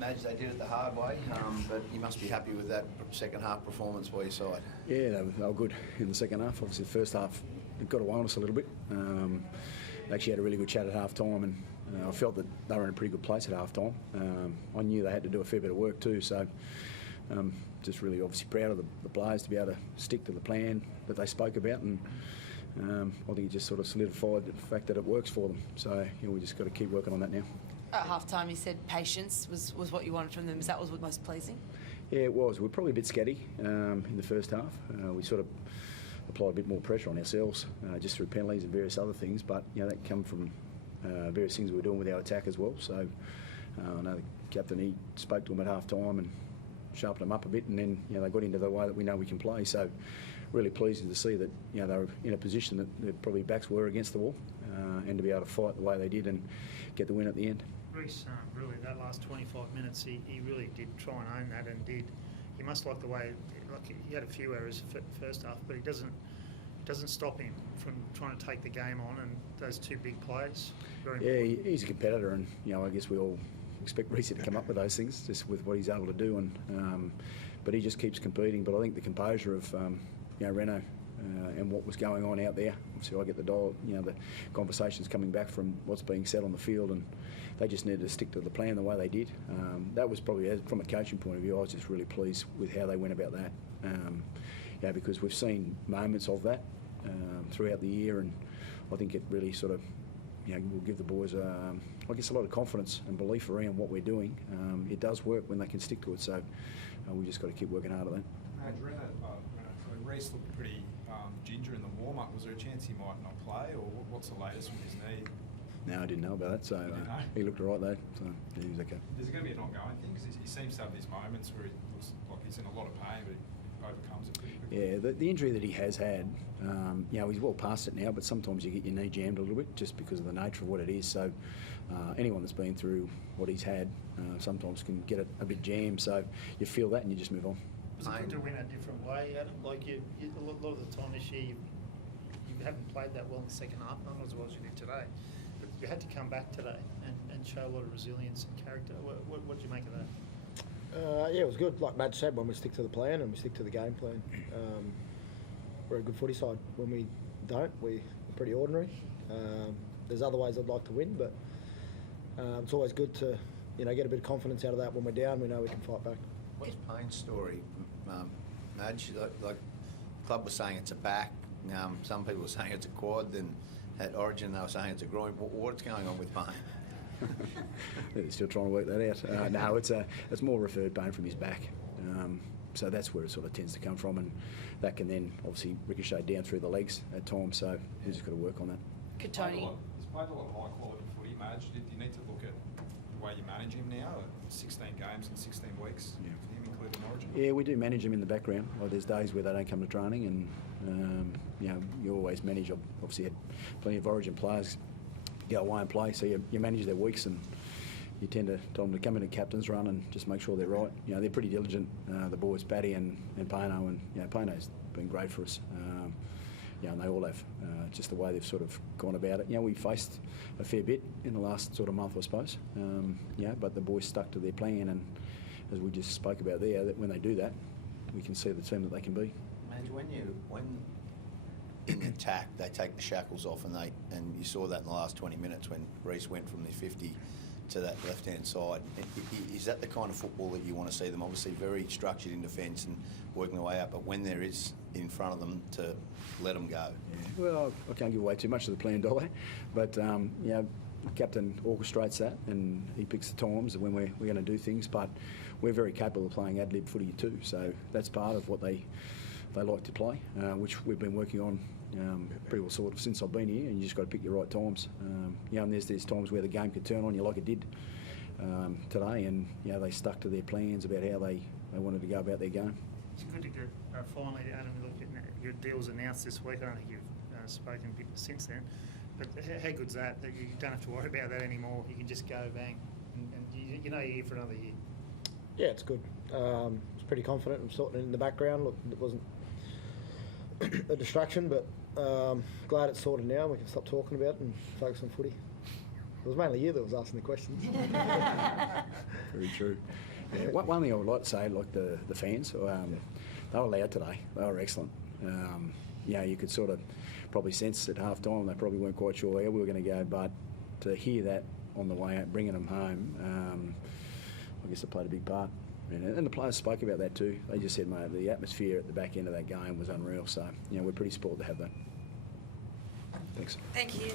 Madge, they did it the hard way, but you must be happy with that second half performance by your side. Yeah, they were good in the second half. Obviously, the first half it got away on us a little bit. They actually had a really good chat at half time, and I felt that they were in a pretty good place at half time. I knew they had to do a fair bit of work too, so just really obviously proud of the players to be able to stick to the plan that they spoke about, and I think it just sort of solidified the fact that it works for them. So we just got to keep working on that now. At half-time, you said patience was what you wanted from them. Is that what was most pleasing? Yeah, it was. We were probably a bit scatty in the first half. We sort of applied a bit more pressure on ourselves just through penalties and various other things, but that come from various things we were doing with our attack as well. So I know the captain, he spoke to them at half-time and sharpened them up a bit, and then they got into the way that we know we can play. So really pleasing to see that they were in a position that their probably backs were against the wall, and to be able to fight the way they did and get the win at the end. Reece, really, that last 25 minutes, he really did try and own that, and did. He must like the way, he had a few errors first half, but it doesn't stop him from trying to take the game on, and those two big plays. He's a competitor, and I guess we all expect Reece to come up with those things just with what he's able to do, and but he just keeps competing. But I think the composure of Reno and what was going on out there. Obviously, I get the conversations coming back from what's being said on the field, and they just needed to stick to the plan the way they did. That was probably, from a coaching point of view, I was just really pleased with how they went about that. Because we've seen moments of that throughout the year, and I think it really sort of will give the boys, I guess, a lot of confidence and belief around what we're doing. It does work when they can stick to it, so we just got to keep working hard at that. Reece looked pretty ginger in the warm-up. Was there a chance he might not play, or what's the latest with his knee? No, I didn't know about that, so he looked all right though, so he was okay. Is it going to be an ongoing thing? Because he seems to have these moments where he looks like he's in a lot of pain, but he overcomes it pretty quickly. Yeah, the injury that he has had, he's well past it now, but sometimes you get your knee jammed a little bit just because of the nature of what it is. So anyone that's been through what he's had sometimes can get it a bit jammed, so you feel that and you just move on. Was it good to win a different way, Adam? Like a lot of the time this year, you haven't played that well in the second half, not as well as you did today. But you had to come back today and show a lot of resilience and character. What did you make of that? Yeah, it was good. Like Madge said, when we stick to the plan and we stick to the game plan, we're a good footy side. When we don't, we're pretty ordinary. There's other ways I'd like to win, but it's always good to get a bit of confidence out of that. When we're down, we know we can fight back. What's Payne's story, Madge? Like the club was saying it's a back. Some people were saying it's a quad. Then at Origin they were saying it's a groin. What's going on with Payne? They're still trying to work that out. No, it's more referred pain from his back. So that's where it sort of tends to come from, and that can then obviously ricochet down through the legs at times. So he's just got to work on that. Could Tony? He's played a lot of high quality footy, Madge. Do you need to look at the way you manage him now? 16 games in 16 weeks. Yeah. Him included in Origin. Yeah, we do manage them in the background. Like there's days where they don't come to training, and you always manage. I've obviously had plenty of Origin players go away and play, so you manage their weeks, and you tend to tell them to come in a captain's run and just make sure they're right. They're pretty diligent, the boys, Paddy and Pano, and Pano's been great for us. And they all have, just the way they've sort of gone about it. We faced a fair bit in the last sort of month, I suppose. But the boys stuck to their plan, and as we just spoke about there, that when they do that, we can see the team that they can be. Madge, when in attack they take the shackles off, and you saw that in the last 20 minutes when Reece went from the 50 to that left-hand side. Is that the kind of football that you want to see them? Obviously very structured in defence and working their way out, but when there is in front of them, to let them go. Yeah. Well, I can't give away too much of the plan, do I? But the captain orchestrates that, and he picks the times when we're going to do things. But we're very capable of playing ad lib footy too, so that's part of what they like to play, which we've been working on pretty well sort of since I've been here. And you just got to pick your right times. And there's times where the game could turn on you like it did today, and they stuck to their plans about how they wanted to go about their game. It's good to get finally, Adam, look at your deal's announced this week. I don't think you've spoken a bit since then, but how good's that you don't have to worry about that anymore? You can just go bang, and you're here for another year. Yeah, it's good. I was pretty confident. I'm sorting it in the background. Look, it wasn't a distraction, but glad it's sorted now. We can stop talking about it and focus on footy. It was mainly you that was asking the questions. Very true. Yeah, one thing I would like to say, like the fans, they were loud today. They were excellent. You could sort of probably sense at half time they probably weren't quite sure where we were going to go, but to hear that on the way out, bringing them home, I guess it played a big part. And the players spoke about that too. They just said, mate, the atmosphere at the back end of that game was unreal. So, we're pretty spoiled to have that. Thanks. Thank you.